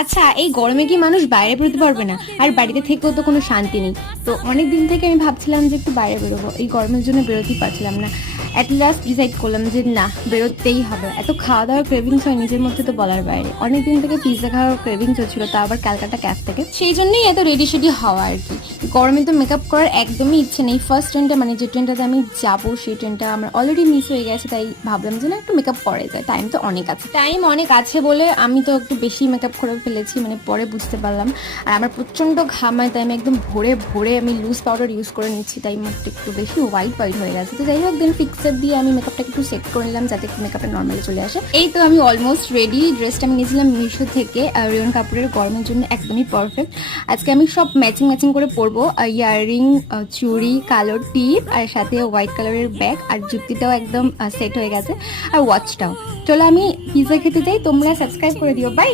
আচ্ছা, এই গরমে কি মানুষ বাইরে বেরোতে পারবে না? আর বাড়িতে থেকেও তো কোনো শান্তি নেই। তো অনেক দিন থেকে আমি ভাবছিলাম যে একটু বাইরে বেরোবো, এই গরমের জন্য বেরোতেই পারছিলাম না। অ্যাট লাস্ট ডিসাইড করলাম যে না, বেরোতেই হবে। এত খাওয়া দাওয়ার ক্রেভিংস হয় নিজের মধ্যে, তো বলার বাইরে। অনেক দিন থেকে পিৎজা খাওয়ার ক্রেভিংস হচ্ছিল, তা আবার ক্যালকাটা ক্যাফ থেকে। সেই জন্যই এত রেডি সেডি হওয়া আর কি। গরমে তো মেকআপ করার একদমই ইচ্ছে নেই। ফার্স্ট ট্রেনটা, মানে যে ট্রেনটাতে আমি যাবো, সেই ট্রেনটা আমার অলরেডি মিস হয়ে গেছে। তাই ভাবলাম যে না, একটু মেকআপ করা যায়। টাইম তো অনেক আছে, বলে আমি তো একটু বেশি মেকআপ করে ফেলেছি, মানে পরে বুঝতে পারলাম। আর আমার প্রচণ্ড ঘামায়, তাই আমি একদম ভোরে ভোরে আমি লুজ পাউডার ইউজ করে নিচ্ছি, তাই মুখটা একটু বেশি হোয়াইট হোয়াইট হয়ে গেছে। তো যাই হোক, দেন ফিক্সার দিয়ে আমি মেকআপটাকে একটু সেট করে নিলাম, যাতে মেকআপটা নর্মালি চলে আসে। এই তো আমি অলমোস্ট রেডি। ড্রেসটা আমি নিয়েছিলাম মিশো থেকে, রেয়ন কাপড়ের। গরমের জন্য একদমই পারফেক্ট। আজকে আমি সব ম্যাচিং ম্যাচিং করে পরবো। ইয়াররিং, চুড়ি, কালো টিপ, আর সাথে হোয়াইট কালারের ব্যাগ, আর জুতিটাও একদম সেট হয়ে গেছে, আর ওয়াচটাও। চলো আমি পিৎজা খেতে যাই, তোমরা সাবস্ক্রাইব করে দিও। বাই।